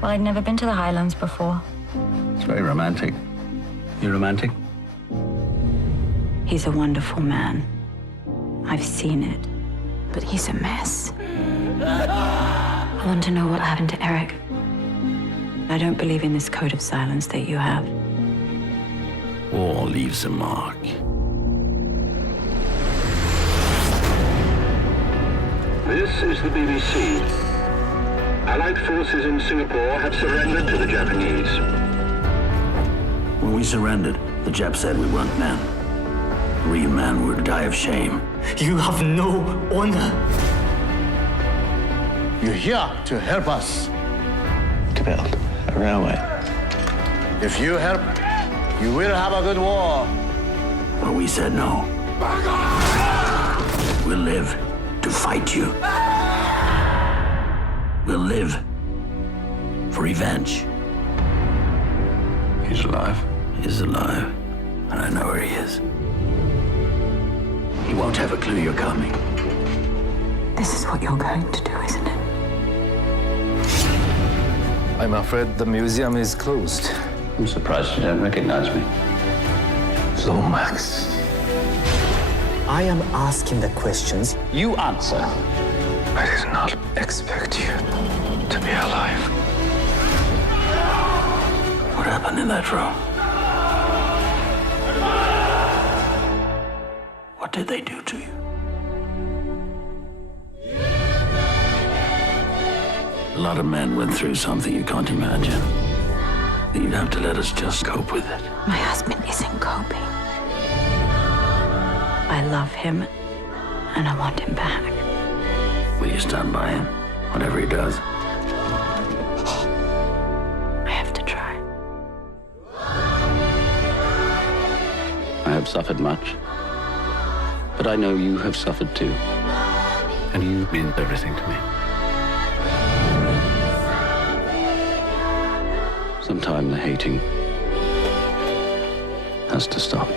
Well, I'd never been to the Highlands before. It's very romantic. You romantic? He's a wonderful man. I've seen it. But he's a mess. I want to know what happened to Eric. I don't believe in this code of silence that you have. War leaves a mark. This is the BBC. Allied forces in Singapore have surrendered to the Japanese. When we surrendered, the Jap said we weren't men. A real man would die of shame. You have no honor. You're here to help us. To build a railway. If you help, you will have a good war. But we said no. We'll live to fight you. We'll live for revenge. He's alive. He's alive. And I know where he is. He won't have a clue you're coming. This is what you're going to do, isn't it? I'm afraid the museum is closed. I'm surprised you don't recognize me. Lomax. I am asking the questions. You answer. I did not expect you to be alive. What happened in that room? What did they do to you? A lot of men went through something you can't imagine. You'd have to let us just cope with it. My husband isn't coping. I love him, and I want him back. Will you stand by him, whatever he does? I have to try. I have suffered much, but I know you have suffered too. And you mean everything to me. Sometime the hating has to stop.